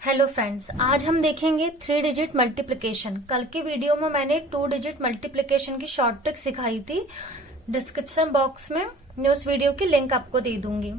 Hello friends, आज हम देखेंगे 3 डिजिट मल्टीप्लिकेशन। कल की वीडियो में मैंने 2 डिजिट मल्टीप्लिकेशन की शॉर्ट ट्रिक सिखाई थी। डिस्क्रिप्शन बॉक्स में मैं उस वीडियो की लिंक आपको दे दूंगी।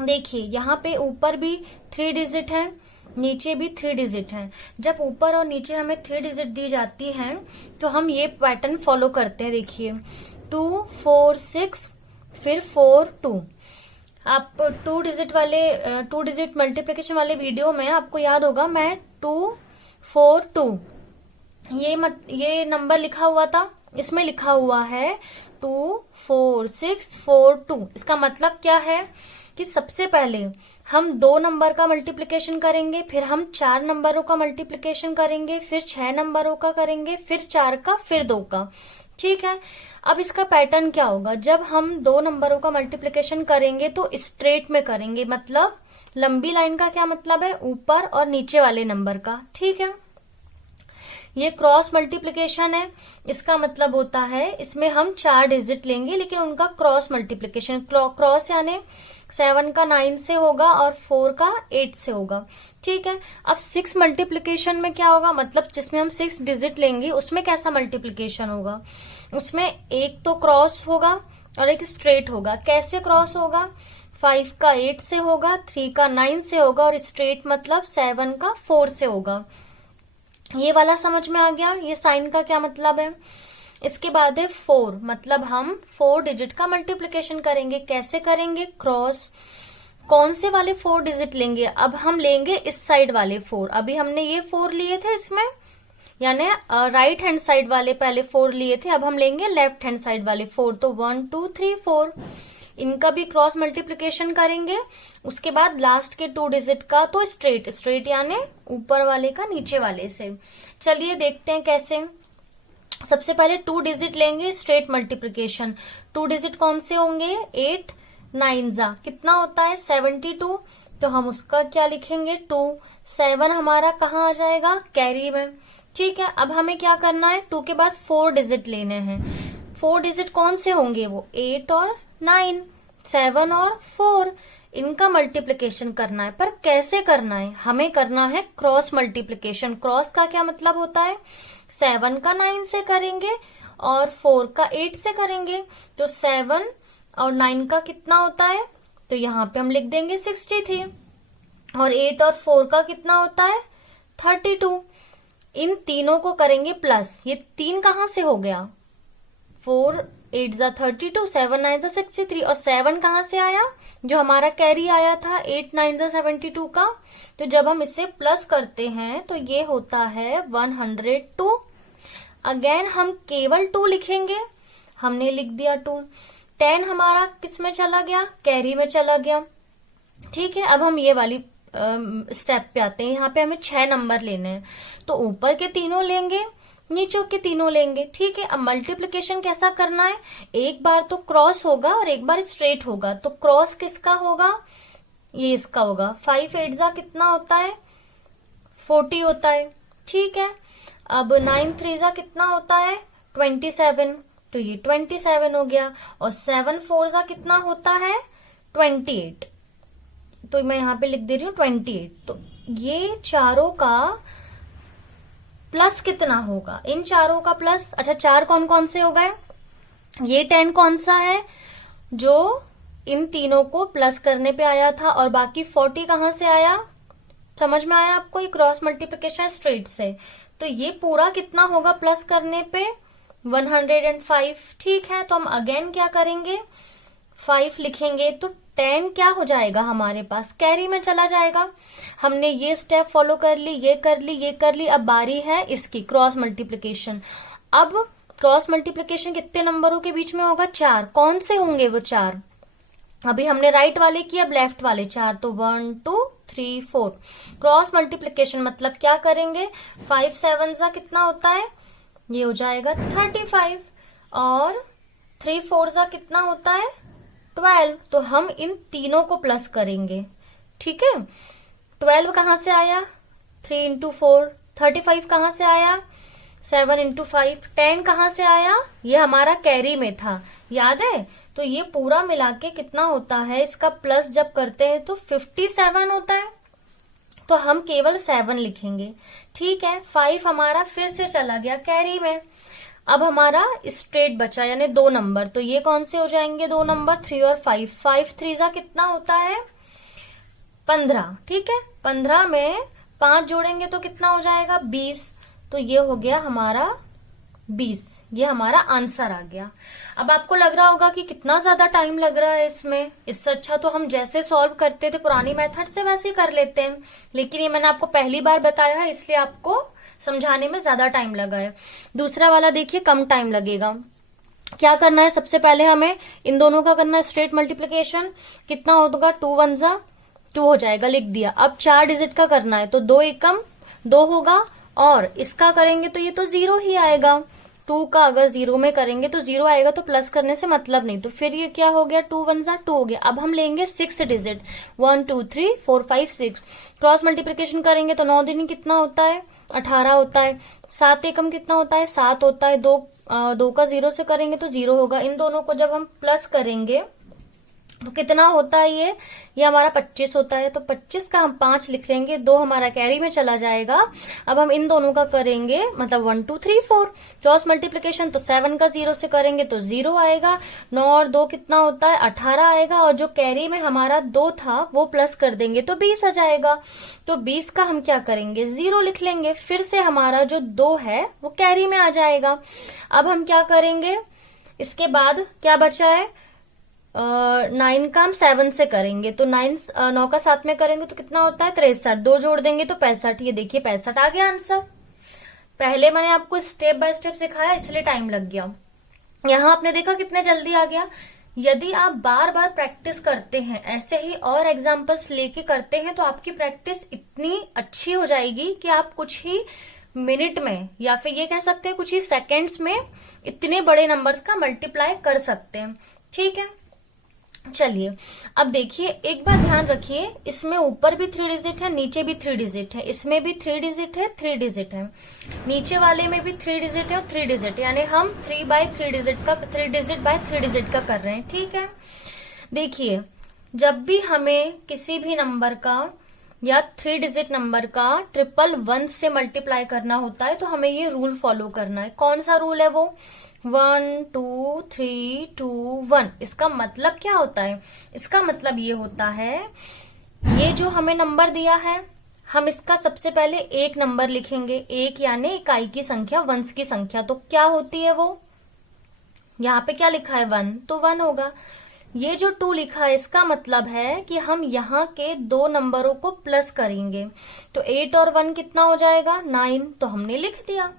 देखिए, यहाँ पे ऊपर भी 3 डिजिट है, नीचे भी 3 डिजिट है। जब ऊपर और नीचे हमें 3 डिजिट दी जाती है तो हम ये पैटर्न फॉलो करते हैं। देखिए, 2 4 6 फिर 4 2। आप 2 डिजिट मल्टीप्लिकेशन वाले वीडियो में आपको याद होगा, मैं 2 4 2 ये नंबर लिखा हुआ था। इसमें लिखा हुआ है 2 4 6 4 2। इसका मतलब क्या है कि सबसे पहले हम 2 नंबर का मल्टीप्लिकेशन करेंगे, फिर हम 4 नंबरों का मल्टीप्लिकेशन करेंगे, फिर 6 नंबरों का करेंगे, फिर 4 का, फिर 2 का। ठीक है। अब इसका पैटर्न क्या होगा, जब हम 2 नंबरों का मल्टीप्लिकेशन करेंगे तो स्ट्रेट में करेंगे। मतलब लंबी लाइन का क्या मतलब है, ऊपर और नीचे वाले नंबर का। ठीक है। ये क्रॉस मल्टीप्लिकेशन है। इसका मतलब होता है इसमें हम 4 डिजिट लेंगे लेकिन उनका क्रॉस मल्टीप्लिकेशन, क्रॉस यानी 7 का 9 से होगा और 4 का 8 से होगा। ठीक है। अब 6 मल्टीप्लिकेशन में क्या होगा, मतलब जिसमें हम 6 डिजिट लेंगे उसमें कैसा मल्टीप्लिकेशन होगा, उसमें एक तो क्रॉस होगा और एक स्ट्रेट होगा। कैसे क्रॉस होगा, 5 का 8 से होगा, 3 का 9 से होगा और स्ट्रेट मतलब 7 का 4 से होगा। ये वाला समझ में आ गया, ये साइन का क्या मतलब है। इसके बाद है 4, मतलब हम 4 डिजिट का मल्टीप्लिकेशन करेंगे। कैसे करेंगे, क्रॉस। कौन से वाले 4 डिजिट लेंगे, अब हम लेंगे इस साइड वाले 4। अभी हमने ये 4 लिए थे इसमें, यानी राइट हैंड साइड वाले पहले 4 लिए थे, अब हम लेंगे लेफ्ट हैंड साइड वाले 4। तो 1 2 3 4, इनका भी क्रॉस मल्टीप्लिकेशन करेंगे। उसके बाद लास्ट के 2 डिजिट का तो स्ट्रेट यानी ऊपर वाले का नीचे वाले से। चलिए देखते हैं कैसे। सबसे पहले 2 डिजिट लेंगे, स्ट्रेट मल्टीप्लिकेशन। 2 डिजिट कौन से होंगे, 8 9 जा कितना होता है 72। तो हम उसका क्या लिखेंगे, 2। 7 हमारा कहाँ आ जाएगा, कैरी में। ठीक है। अब हमें क्या करना है, 2 के बाद 4 डिजिट लेने हैं। 4 डिजिट कौन से होंगे, वो 8 और 9, 7 और 4। इनका मल्टीप्लिकेशन करना है, पर कैसे करना है, हमें करना है क्रॉस मल्टीप्लिकेशन। क्रॉस का क्या मतलब होता है, 7 का 9 से करेंगे और 4 का 8 से करेंगे। तो 7 और 9 का कितना होता है, तो यहाँ पे हम लिख देंगे 63। और 8 और 4 का कितना होता है 32। इन तीनों को करेंगे प्लस। ये 3 कहां से हो गया, 4 8 जा 32, 7 9 जा 63, और 7 कहां से आया, जो हमारा कैरी आया था 8 9 जा 72 का। तो जब हम इसे प्लस करते हैं तो ये होता है 102। अगेन हम केवल 2 लिखेंगे, हमने लिख दिया 2। 10 हमारा किस में चला गया, कैरी में चला गया। ठीक है। अब हम ये वाली स्टेप पे आते हैं। यहाँ पे हमें 6 नंबर लेने हैं, तो ऊपर के तीनों लेंगे, नीचे के तीनों लेंगे। ठीक है। अब मल्टीप्लिकेशन कैसा करना है, एक बार तो क्रॉस होगा और एक बार स्ट्रेट होगा। तो क्रॉस किसका होगा, ये इसका होगा। 5 8 जा कितना होता है 40 होता है। ठीक है। अब 9 3 जा कितना होता है 27, तो ये 27 हो गया। और 7 4 जा कितना होता है 28, तो मैं यहाँ पे लिख दे रही हूँ 28। तो ये चारों का प्लस कितना होगा, इन चारों का प्लस। अच्छा, 4 कौन कौन से हो गए, ये 10 कौन सा है, जो इन तीनों को प्लस करने पे आया था, और बाकी 40 कहां से आया, समझ में आया आपको, ये क्रॉस मल्टीप्लिकेशन स्ट्रेट से। तो ये पूरा कितना होगा प्लस करने पे 105। ठीक है। तो हम अगेन क्या करेंगे, 5 लिखेंगे, तो 10 क्या हो जाएगा हमारे पास, कैरी में चला जाएगा। हमने ये स्टेप फॉलो कर ली, ये कर ली, ये कर ली। अब बारी है इसकी क्रॉस मल्टीप्लिकेशन। अब क्रॉस मल्टीप्लिकेशन कितने नंबरों के बीच में होगा, 4। कौन से होंगे वो 4, अभी हमने राइट वाले की, अब लेफ्ट वाले 4। तो 1 2 3 4। क्रॉस मल्टीप्लिकेशन मतलब क्या करेंगे, 5 7 जा कितना होता है, ये हो जाएगा 35, और 3 4 जा कितना होता है 12। तो हम इन तीनों को प्लस करेंगे। ठीक है। 12 कहां से आया, 3 इंटू 4। 35 कहां से आया, 7 इंटू 5। 10 कहां से आया, ये हमारा कैरी में था, याद है। तो ये पूरा मिला के कितना होता है, इसका प्लस जब करते हैं तो 57 होता है। तो हम केवल 7 लिखेंगे। ठीक है, 5 हमारा फिर से चला गया कैरी में। अब हमारा स्ट्रेट बचा यानी 2 नंबर, तो ये कौन से हो जाएंगे 2 नंबर, 3 और 5। 5 3 कितना होता है 15। ठीक है, 15 में 5 जोड़ेंगे तो कितना हो जाएगा 20। तो ये हो गया हमारा 20, ये हमारा आंसर आ गया। अब आपको लग रहा होगा कि कितना ज्यादा टाइम लग रहा है इसमें, इससे अच्छा तो हम जैसे सॉल्व करते थे पुरानी मेथड से वैसे ही कर लेते हैं, लेकिन ये मैंने आपको पहली बार बताया है इसलिए आपको समझाने में ज्यादा टाइम लगा है। दूसरा वाला देखिए कम टाइम लगेगा। क्या करना है, सबसे पहले हमें इन दोनों का करना है स्ट्रेट मल्टीप्लीकेशन। कितना होगा 2 1 जा 2 हो जाएगा, लिख दिया। अब 4 डिजिट का करना है तो 2 एकम 2 होगा, और इसका करेंगे तो ये तो 0 ही आएगा। 2 का अगर 0 में करेंगे तो 0 आएगा, तो प्लस करने से मतलब नहीं, तो फिर ये क्या हो गया 2 1 जा 2 हो गया। अब हम लेंगे 6 डिजिट 1 2 3 4 5 6, क्रॉस मल्टीप्लीकेशन करेंगे तो 9 दूनी कितना होता है 18 होता है। 7 एकम कितना होता है 7 होता है। 2 का 0 से करेंगे तो 0 होगा। इन दोनों को जब हम प्लस करेंगे तो कितना होता है ये हमारा 25 होता है। तो 25 का हम 5 लिख लेंगे, 2 हमारा कैरी में चला जाएगा। अब हम इन दोनों का करेंगे मतलब 1 2 3 4 क्रॉस मल्टीप्लीकेशन, तो 7 का 0 से करेंगे तो 0 आएगा। 9 और 2 कितना होता है 18 आएगा, और जो कैरी में हमारा 2 था वो प्लस कर देंगे तो 20 आ जाएगा। तो 20 का हम क्या करेंगे 0 लिख लेंगे, फिर से हमारा जो 2 है वो कैरी में आ जाएगा। अब हम क्या करेंगे, इसके बाद क्या बचा है 9 का हम 7 से करेंगे, तो 9 का 7 में करेंगे तो कितना होता है 63। 2 जोड़ देंगे तो 65। ये देखिए 65 आ गया आंसर। पहले मैंने आपको स्टेप बाय स्टेप सिखाया इसलिए टाइम लग गया, यहाँ आपने देखा कितने जल्दी आ गया। यदि आप बार बार प्रैक्टिस करते हैं, ऐसे ही और एग्जाम्पल्स लेके करते हैं, तो आपकी प्रैक्टिस इतनी अच्छी हो जाएगी कि आप कुछ ही मिनट में या फिर ये कह सकते हैं कुछ ही सेकेंड्स में इतने बड़े नंबर्स का मल्टीप्लाई कर सकते हैं। ठीक है, चलिए अब देखिए, एक बार ध्यान रखिए, इसमें ऊपर भी 3 डिजिट है, नीचे भी 3 डिजिट है, इसमें भी 3 डिजिट है 3 डिजिट है, नीचे वाले में भी 3 डिजिट है और 3 डिजिट, यानी हम 3 बाय 3 डिजिट का 3 डिजिट बाय 3 डिजिट का कर रहे हैं। ठीक है, देखिए जब भी हमें किसी भी नंबर का या 3 डिजिट नंबर का 111 से मल्टीप्लाई करना होता है तो हमें ये रूल फॉलो करना है। कौन सा रूल है वो 1 2 3 2 1। इसका मतलब क्या होता है, इसका मतलब ये होता है ये जो हमें नंबर दिया है हम इसका सबसे पहले एक नंबर लिखेंगे, एक यानी इकाई की संख्या, वंस की संख्या। तो क्या होती है वो, यहाँ पे क्या लिखा है 1, तो 1 होगा। ये जो 2 लिखा है इसका मतलब है कि हम यहाँ के 2 नंबरों को प्लस करेंगे, तो 8 और 1 कितना हो जाएगा 9, तो हमने लिख दिया।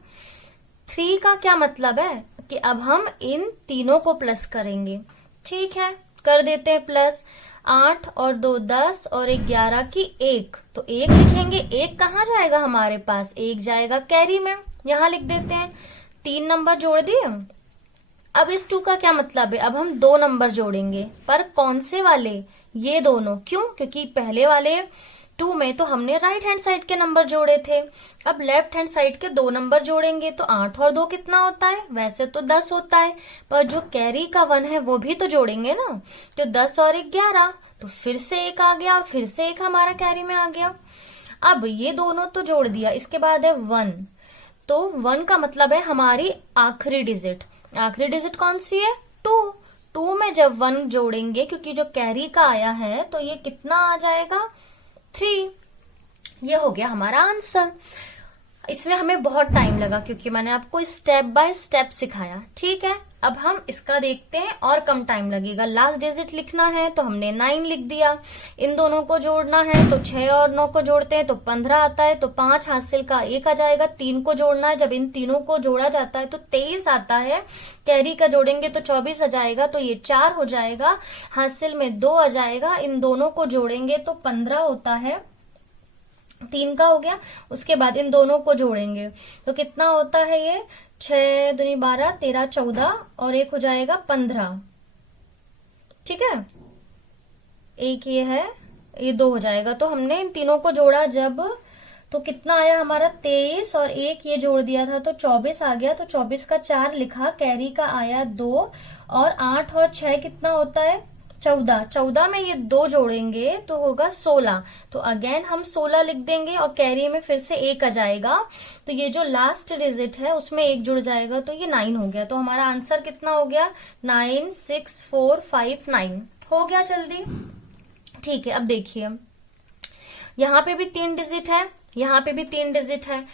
3 का क्या मतलब है कि अब हम इन तीनों को प्लस करेंगे। ठीक है, कर देते हैं प्लस। 8 और 2 10 और 1 11 की 1, तो 1 लिखेंगे। 1 कहाँ जाएगा हमारे पास, 1 जाएगा कैरी में, यहां लिख देते हैं। 3 नंबर जोड़ दिए। अब इस 2 का क्या मतलब है, अब हम 2 नंबर जोड़ेंगे, पर कौन से वाले, ये दोनों। क्यों, क्योंकि पहले वाले 2 में तो हमने राइट हैंड साइड के नंबर जोड़े थे, अब लेफ्ट हैंड साइड के 2 नंबर जोड़ेंगे। तो 8 और 2 कितना होता है, वैसे तो 10 होता है, पर जो कैरी का 1 है वो भी तो जोड़ेंगे ना, तो 10 और 1 11, तो फिर से 1 आ गया और फिर से 1 हमारा कैरी में आ गया। अब ये दोनों तो जोड़ दिया, इसके बाद है 1, तो 1 का मतलब है हमारी आखिरी डिजिट। आखिरी डिजिट कौन सी है 2। 2 में जब 1 जोड़ेंगे, क्योंकि जो कैरी का आया है, तो ये कितना आ जाएगा 3। ये हो गया हमारा आंसर। इसमें हमें बहुत टाइम लगा क्योंकि मैंने आपको स्टेप बाय स्टेप सिखाया। ठीक है, अब हम इसका देखते हैं और कम टाइम लगेगा। लास्ट डिजिट लिखना है तो हमने 9 लिख दिया। इन दोनों को जोड़ना है तो 6 और 9 को जोड़ते हैं तो 15 आता है, तो 5 हासिल का 1 आ जाएगा। 3 को जोड़ना है, जब इन तीनों को जोड़ा जाता है तो 23 आता है। कैरी का जोड़ेंगे तो 24 आ जाएगा, तो ये 4 हो जाएगा। हासिल में 2 आ जाएगा। इन दोनों को जोड़ेंगे तो 15 होता है, 3 का हो गया। उसके बाद इन दोनों को जोड़ेंगे तो कितना होता है, ये 6 दूनी 12 13 14 और 1 हो जाएगा 15। ठीक है, एक ये है, ये 2 हो जाएगा। तो हमने इन तीनों को जोड़ा जब, तो कितना आया हमारा 23 और 1 ये जोड़ दिया था तो 24 आ गया। तो 24 का 4 लिखा, कैरी का आया 2 और 8 और 6 कितना होता है 14, 14 में ये 2 जोड़ेंगे तो होगा 16। तो अगेन हम 16 लिख देंगे और कैरी में फिर से 1 आ जाएगा, तो ये जो लास्ट डिजिट है उसमें 1 जुड़ जाएगा, तो ये 9 हो गया। तो हमारा आंसर कितना हो गया? 96459 हो गया जल्दी। ठीक है, अब देखिए यहाँ पे भी 3 डिजिट है, यहाँ पे भी 3 डिजिट है,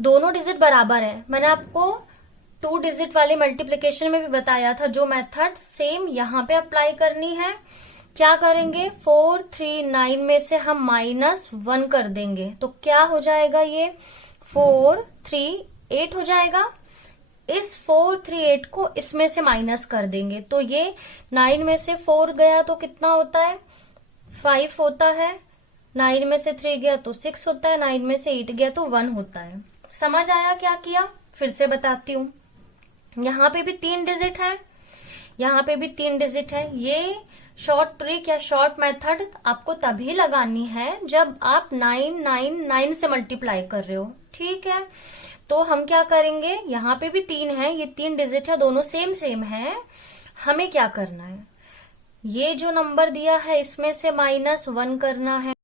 दोनों डिजिट बराबर है। मैंने आपको 2 डिजिट वाले मल्टीप्लिकेशन में भी बताया था, जो मेथड सेम यहाँ पे अप्लाई करनी है। क्या करेंगे? 439 में से हम -1 कर देंगे, तो क्या हो जाएगा? ये 438 हो जाएगा। इस 438 को इसमें से माइनस कर देंगे, तो ये 9 में से 4 गया तो कितना होता है? 5 होता है। 9 में से 3 गया तो 6 होता है। 9 में से 8 गया तो 1 होता है। समझ आया क्या किया? फिर से बताती हूँ। यहाँ पे भी 3 डिजिट है, यहाँ पे भी 3 डिजिट है। ये शॉर्ट ट्रिक या शॉर्ट मेथड आपको तभी लगानी है जब आप 999 से मल्टीप्लाई कर रहे हो। ठीक है, तो हम क्या करेंगे? यहाँ पे भी 3 है, ये 3 डिजिट है, दोनों सेम सेम है। हमें क्या करना है? ये जो नंबर दिया है इसमें से -1 करना है।